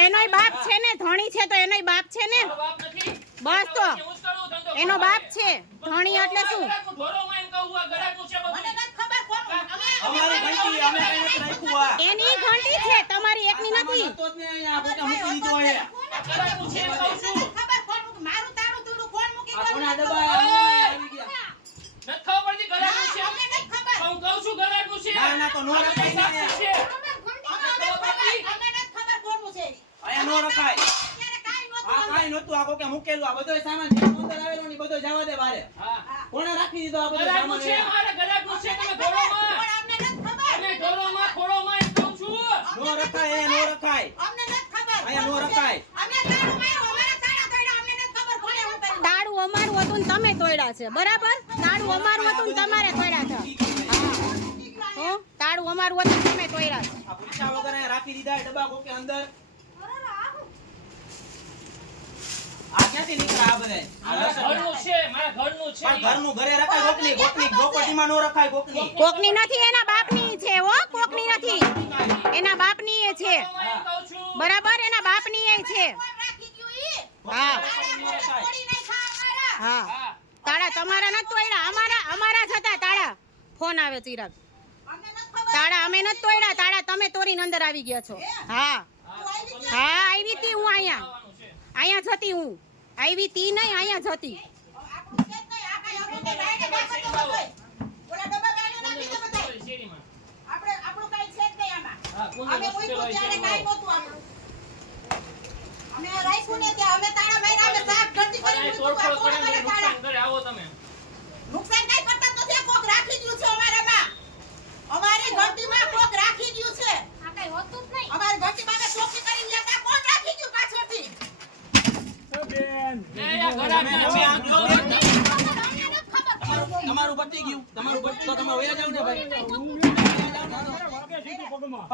Annoy બાપ છે? ને? ધણી છે તો એનોય બાપ છે ને? બાપ નથી. બસ તો. એનો બાપ છે. ધણી એટલે શું? ગરાકનું ઢોરોમાં એમ કહું, આ ગરાકનું છે બધું. અમારી ઘંટી અમે કઈ નથી રાખ્યું આ એની ઘંટી છે તમારી એકની નથી. ને અહીંયા આ કોકે મૂકી દીધો છે આ ગરાકનું છે એમ કહું છું. આ કોના ડબ્બા આવી ગયા નથી ખબર પડતી ગરાકનું છે તો હું કહું છું ગરાકનું છે? ના, ના, તો નો આ રખાય. બધી છે. અહીંયા નો રખાય. આ કાંઈ નહોતું આ કોકે મૂકેલું. આ બધોય સામાન જે અંદર આવેલો ને બધો જવા દે બારે. હા. કોણે રાખી દીધો આ બધો સામાન છે અહીંયા? છે તમે કહું છું. નો રખાય એ નો રખાય. અહીંયા નો રખાય. તાળું અમારું હતું ને તમે તોડ્યા છે બરાબર? તાળું અમારું હતું ને તમારે તોડ્યા છે. હો? તાળું અમારું હતું તમે તોયરા. આ પૂછ્યા વગર અહીંયા રાખી દીધા એ ડબ્બા કોકે અંદર. આ ક્યાંથી નીકળ્યા આ બધાય? આ ઘરનું છે. મારા ઘરનું છે. પણ ઘરનું ઘરે રખાય કોકની કોકની પ્રોપર્ટીમાં નો રખાય કોકની કોકની નથી એના બાપની છે હો કોકની નથી. એના બાપની એ છે. બરાબર એના બાપની એ છે. હા. હા. હા. તાળા તમારા નથી તોડ્યા અમારા અમારા જ હતા તાળા. ફોન આવે ચિરાગ. તાળા અમે નથી તોડ્યા. તાળા તમે તોડીને અંદર આવી ગયા છો. હા? હા. આવી તી હું અહીંયા. અહીંયા જતી હું. આવી તી નહીં અહીંયા જતી અમે રાખ્યું ને ત્યાં અમે તાળા માર્યા, અમે સાફ ગરદી કરી? મૂક્યું, આ કોણ ને તાળા? આવો તમે નુકસાન કાંઈ કરતા જ નથી, કોક રાખી ગયું છે અમારામાં. અમારી ઘંટીમાં કોક રાખી ગયું છે. અમારી ઘંટીમાં અમે ચોકી કરી ગયા તા, કોણ રાખી ગયું પાછળથી? એ આ ગરાકના છે આ ઢોરોમાં. તમારું પતી ગયું. તમારું પતી તો તમે વયા જાવ ને ભાઈ.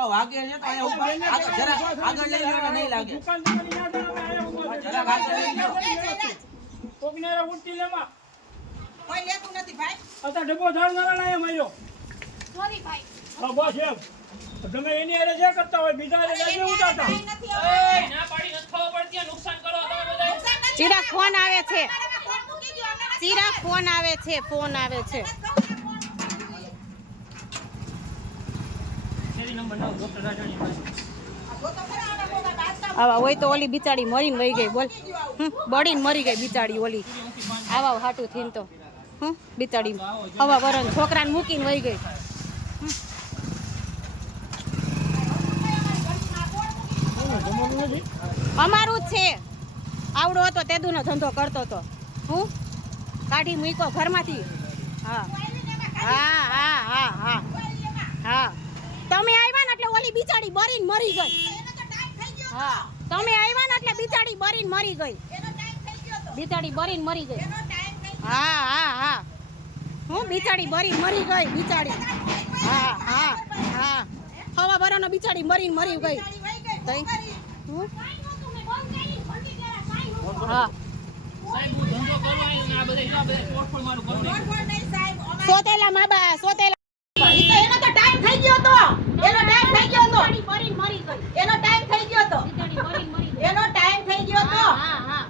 વાગે છે તો અહીંયા જરા આગળ લઈ લો નહીં લાગે. જરાક આગળ લઈ લો કોઈ લેતું નથી ભાઈ. તમે એની હારે જે કરતા હોય બીજા અરે જાજે ઉતારતા. હારે કાંઈ નથી હવે. એ, ના પાડી નથી ખબર પડતી નુકસાન કરો તમે બધા નુકસાન ફોન આવે છે. ચિરાગ ફોન આવે છે, ફોન આવે છે. આવા હોય તો ઓલી બિચારી મરીને વહી ગઈ, બોલ. બળીને મરી ગઈ બિચારી ઓલી. આવા હાટું થઈને તો. હું બિચારી હવા વરણ છોકરાને મૂકીને વહી ગઈ. અમારું છે. આવડો હતો તેદુનો ધંધો કરતો હતો. હું? કાઢી મૂકો ઘરમાંથી? હા. હા હા હા હા. હા. તમે આવ્યા ને એટલે ઓલી બિચારી બરીને મરી ગઈ. હા. તમે આવ્યા ને એટલે બિચારી બરીને મરી ગઈ. બિચારી બરીને મરી ગઈ. હા હા હા. હું? બિચારી બરી મરી ગઈ, બિચારી. હા હા હા. હવા બરાનો બિચારી મરીને મરી ગઈ? હું? હા. સાહેબ માબા ધંધો કરું અહીં અને આ બધા જો આ બધા તોડફોડ મારું કરું નહીં. કોણ નહીં સાહેબ અમારે સોતેલા મા બા સોતેલા ઈ તો એનો તો ટાઈમ થઈ ગયો તો એનો ટાઈમ થઈ ગયો તો બરીને મરી ગઈ એનો ટાઈમ થઈ ગયો તો બિચારી બરીને મરી ગઈ એનો ટાઈમ થઈ ગયો તો હા હા હા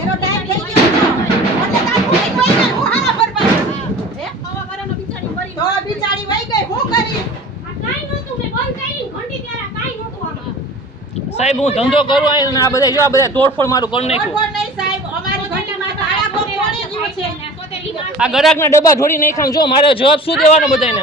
એનો ટાઈમ થઈ ગયો તો એટલે તાર ભૂલી ગઈ ને હું હારા ફરવા હે હવા બરાનો બિચારી મરી તો બિચારી વહી ગઈ હું કરી સાહેબ હું ધંધો કરું અહીં અને આ બધા જો આ બધા તોડફોડ મારું કરી નાખ્યું. આ ગરાકના ડબ્બા ઢોળી નાખ્યા જો મારે જવાબ શું દેવાનો બધાને